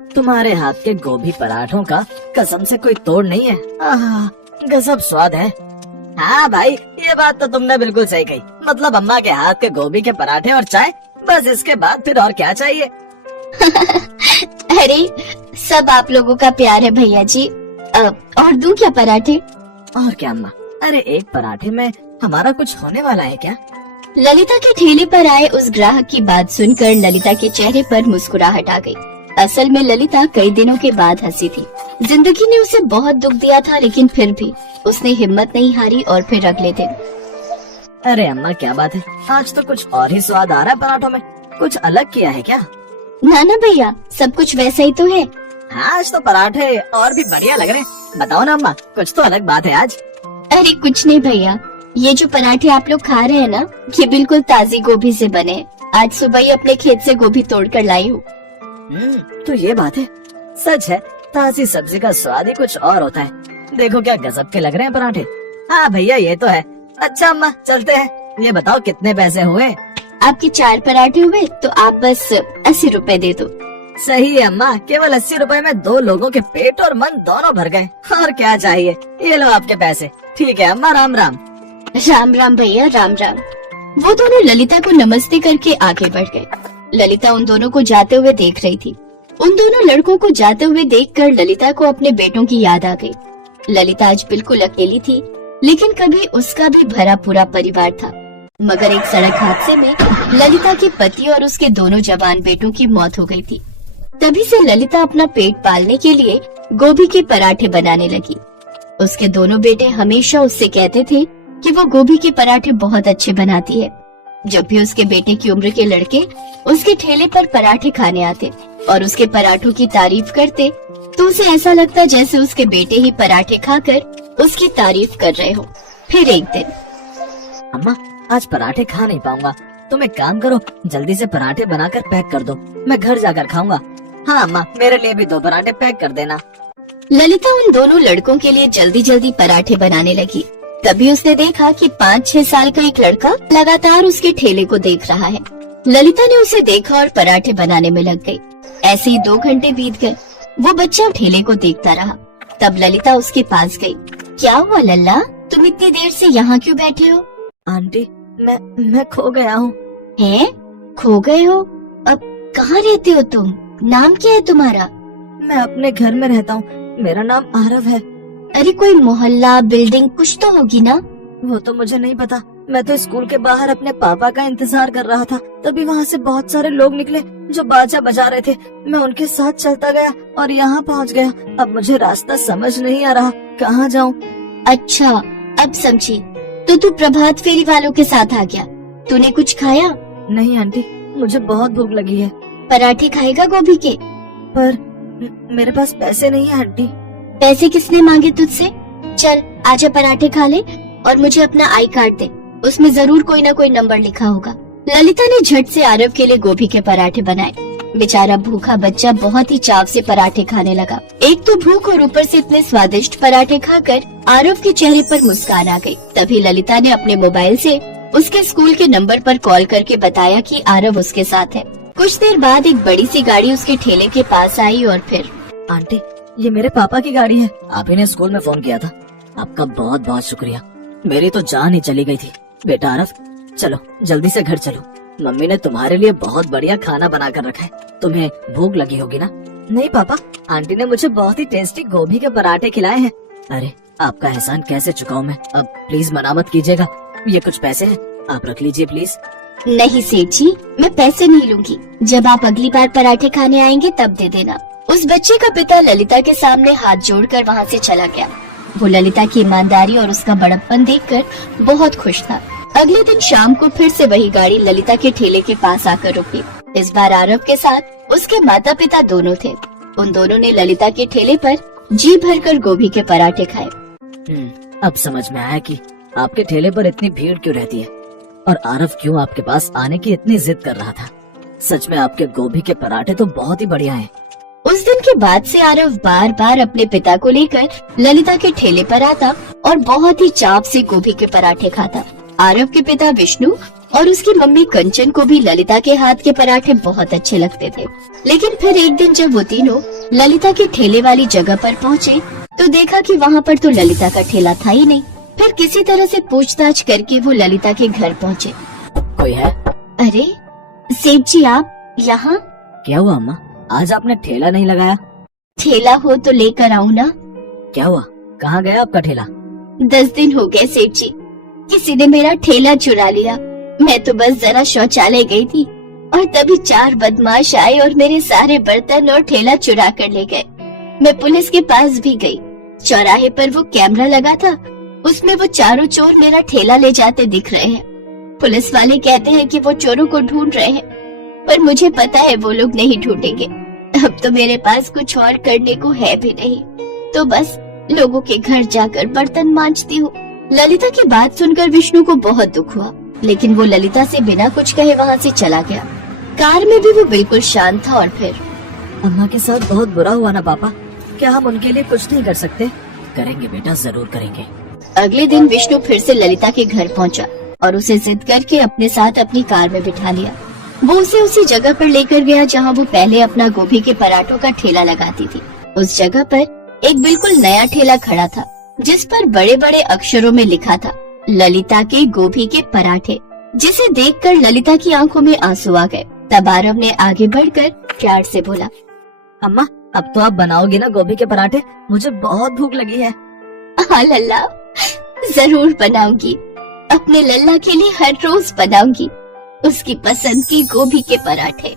तुम्हारे हाथ के गोभी पराठों का कसम से कोई तोड़ नहीं है। आहा, गजब स्वाद है। हाँ भाई, ये बात तो तुमने बिल्कुल सही कही। मतलब अम्मा के हाथ के गोभी के पराठे और चाय, बस इसके बाद फिर और क्या चाहिए। अरे सब आप लोगों का प्यार है भैया जी। और दूं क्या पराठे? और क्या अम्मा, अरे एक पराठे में हमारा कुछ होने वाला है क्या? ललिता के ठेले पर आए उस ग्राहक की बात सुनकर ललिता के चेहरे पर मुस्कुराहट आ गई। असल में ललिता कई दिनों के बाद हंसी थी। जिंदगी ने उसे बहुत दुख दिया था, लेकिन फिर भी उसने हिम्मत नहीं हारी और फिर अगले दिन। अरे अम्मा क्या बात है, आज तो कुछ और ही स्वाद आ रहा है पराठों में। कुछ अलग किया है क्या? ना ना भैया, सब कुछ वैसा ही तो है। हाँ, आज तो पराठे और भी बढ़िया लग रहे हैं। बताओ ना अम्मा, कुछ तो अलग बात है आज। अरे कुछ नहीं भैया, ये जो पराठे आप लोग खा रहे हैं ना, ये बिल्कुल ताजी गोभी से बने हैं। आज सुबह ही अपने खेत से गोभी तोड़ कर लाई हूँ। तो ये बात है। सच है, ताजी सब्जी का स्वाद ही कुछ और होता है। देखो क्या गजब के लग रहे हैं पराठे। हाँ भैया, ये तो है। अच्छा अम्मा, चलते हैं। ये बताओ कितने पैसे हुए? आपके 4 पराठे हुए, तो आप बस 80 रुपए दे दो। सही है अम्मा, केवल 80 रुपए में 2 लोगों के पेट और मन दोनों भर गए। और क्या चाहिए, ये लो आपके पैसे। ठीक है अम्मा, राम राम। राम राम भैया, राम राम। वो दोनों ललिता को नमस्ते करके आगे बढ़ गए। ललिता उन दोनों को जाते हुए देख रही थी। उन दोनों लड़कों को जाते हुए देखकर ललिता को अपने बेटों की याद आ गई। ललिता आज बिल्कुल अकेली थी, लेकिन कभी उसका भी भरा पूरा परिवार था। मगर एक सड़क हादसे में ललिता के पति और उसके दोनों जवान बेटों की मौत हो गई थी। तभी से ललिता अपना पेट पालने के लिए गोभी के पराठे बनाने लगी। उसके दोनों बेटे हमेशा उससे कहते थे कि वो गोभी के पराठे बहुत अच्छे बनाती है। जब भी उसके बेटे की उम्र के लड़के उसके ठेले पर पराठे खाने आते और उसके पराठों की तारीफ करते, तो उसे ऐसा लगता जैसे उसके बेटे ही पराठे खाकर उसकी तारीफ कर रहे हो। फिर एक दिन, अम्मा आज पराठे खा नहीं पाऊंगा, तुम एक काम करो, जल्दी से पराठे बनाकर पैक कर दो, मैं घर जाकर खाऊंगा। हाँ अम्मा, मेरे लिए भी 2 पराठे पैक कर देना। ललिता उन दोनों लड़कों के लिए जल्दी जल्दी पराठे बनाने लगी। तभी उसने देखा कि 5-6 साल का एक लड़का लगातार उसके ठेले को देख रहा है। ललिता ने उसे देखा और पराठे बनाने में लग गई। ऐसे ही 2 घंटे बीत गए। वो बच्चा ठेले को देखता रहा। तब ललिता उसके पास गई। क्या हुआ लल्ला, तुम इतनी देर से यहाँ क्यों बैठे हो? आंटी, मैं खो गया हूँ। हैं? खो गए हो? अब कहाँ रहते हो तुम? नाम क्या है तुम्हारा? मैं अपने घर में रहता हूँ, मेरा नाम आरव है। अरे कोई मोहल्ला, बिल्डिंग कुछ तो होगी ना? वो तो मुझे नहीं पता, मैं तो स्कूल के बाहर अपने पापा का इंतजार कर रहा था। तभी वहाँ से बहुत सारे लोग निकले जो बाजा बजा रहे थे। मैं उनके साथ चलता गया और यहाँ पहुँच गया। अब मुझे रास्ता समझ नहीं आ रहा, कहाँ जाऊँ? अच्छा, अब समझी। तो तू प्रभात फेरी वालों के साथ आ गया। तूने कुछ खाया? नहीं आंटी, मुझे बहुत भूख लगी है। पराठे खाएगा गोभी के? पर मेरे पास पैसे नहीं है आंटी। पैसे किसने मांगे तुझसे? चल आजा पराठे खा ले और मुझे अपना आई कार्ड दे, उसमें जरूर कोई ना कोई नंबर लिखा होगा। ललिता ने झट से आरव के लिए गोभी के पराठे बनाए। बेचारा भूखा बच्चा बहुत ही चाव से पराठे खाने लगा। एक तो भूख और ऊपर से इतने स्वादिष्ट पराठे खाकर आरव के चेहरे पर मुस्कान आ गई। तभी ललिता ने अपने मोबाइल से उसके स्कूल के नंबर पर कॉल करके बताया कि आरव उसके साथ है। कुछ देर बाद एक बड़ी सी गाड़ी उसके ठेले के पास आई और फिर, आंटी ये मेरे पापा की गाड़ी है, आप ही ने स्कूल में फोन किया था। आपका बहुत बहुत शुक्रिया, मेरी तो जान ही चली गई थी। बेटा आरव, चलो जल्दी से घर चलो, मम्मी ने तुम्हारे लिए बहुत बढ़िया खाना बना कर रखा है, तुम्हें भूख लगी होगी ना? नहीं पापा, आंटी ने मुझे बहुत ही टेस्टी गोभी के पराठे खिलाए हैं। अरे आपका एहसान कैसे चुकाऊं मैं? अब प्लीज मना मत कीजिएगा, ये कुछ पैसे हैं, आप रख लीजिए प्लीज। नहीं सेठ जी, मैं पैसे नहीं लूंगी। जब आप अगली बार पराठे खाने आएंगे तब दे देना। उस बच्चे का पिता ललिता के सामने हाथ जोड़कर वहाँ से चला गया। वो ललिता की ईमानदारी और उसका बड़प्पन देखकर बहुत खुश था। अगले दिन शाम को फिर से वही गाड़ी ललिता के ठेले के पास आकर रुकी। इस बार आरव के साथ उसके माता पिता दोनों थे। उन दोनों ने ललिता के ठेले पर जी भरकर गोभी के पराठे खाए। अब समझ में आया कि आपके ठेले पर इतनी भीड़ क्यों रहती है और आरव क्यों आपके पास आने की इतनी जिद कर रहा था। सच में आपके गोभी के पराठे तो बहुत ही बढ़िया हैं। उस दिन के बाद से आरव बार बार अपने पिता को लेकर ललिता के ठेले पर आता और बहुत ही चाव से गोभी के पराठे खाता। आरव के पिता विष्णु और उसकी मम्मी कंचन को भी ललिता के हाथ के पराठे बहुत अच्छे लगते थे। लेकिन फिर एक दिन जब वो तीनों ललिता के ठेले वाली जगह पर पहुँचे तो देखा कि वहाँ पर तो ललिता का ठेला था ही नहीं। फिर किसी तरह से पूछताछ करके वो ललिता के घर पहुँचे। कोई है? अरे सेठ जी, आप यहाँ? क्या हुआ अम्मा, आज आपने ठेला नहीं लगाया? ठेला हो तो लेकर आऊँ ना। क्या हुआ, कहाँ गया आपका ठेला? 10 दिन हो गए सेठ जी, किसी ने मेरा ठेला चुरा लिया। मैं तो बस जरा शौचालय गई थी और तभी 4 बदमाश आए और मेरे सारे बर्तन और ठेला चुरा कर ले गए। मैं पुलिस के पास भी गई। चौराहे पर वो कैमरा लगा था, उसमें वो चारों चोर मेरा ठेला ले जाते दिख रहे हैं। पुलिस वाले कहते हैं कि वो चोरों को ढूंढ रहे हैं, पर मुझे पता है वो लोग नहीं ढूंढेंगे। अब तो मेरे पास कुछ और करने को है भी नहीं, तो बस लोगों के घर जाकर बर्तन मांजती हूँ। ललिता की बात सुनकर विष्णु को बहुत दुख हुआ, लेकिन वो ललिता से बिना कुछ कहे वहाँ से चला गया। कार में भी वो बिल्कुल शांत था। और फिर अम्मा के साथ बहुत बुरा हुआ ना पापा, क्या हम उनके लिए कुछ नहीं कर सकते? करेंगे बेटा, जरूर करेंगे। अगले दिन विष्णु फिर से ललिता के घर पहुंचा और उसे जिद करके अपने साथ अपनी कार में बिठा लिया। वो उसे उसी जगह पर लेकर गया जहां वो पहले अपना गोभी के पराठों का ठेला लगाती थी। उस जगह पर एक बिल्कुल नया ठेला खड़ा था, जिस पर बड़े बड़े अक्षरों में लिखा था ललिता के गोभी के पराठे, जिसे देखकर ललिता की आंखों में आंसू आ गए। तब आरव ने आगे बढ़कर प्यार से बोला, अम्मा अब तो आप बनाओगी ना गोभी के पराठे? मुझे बहुत भूख लगी है। हाँ लल्ला, जरूर बनाऊंगी। अपने लल्ला के लिए हर रोज बनाऊंगी उसकी पसंद की गोभी के पराठे।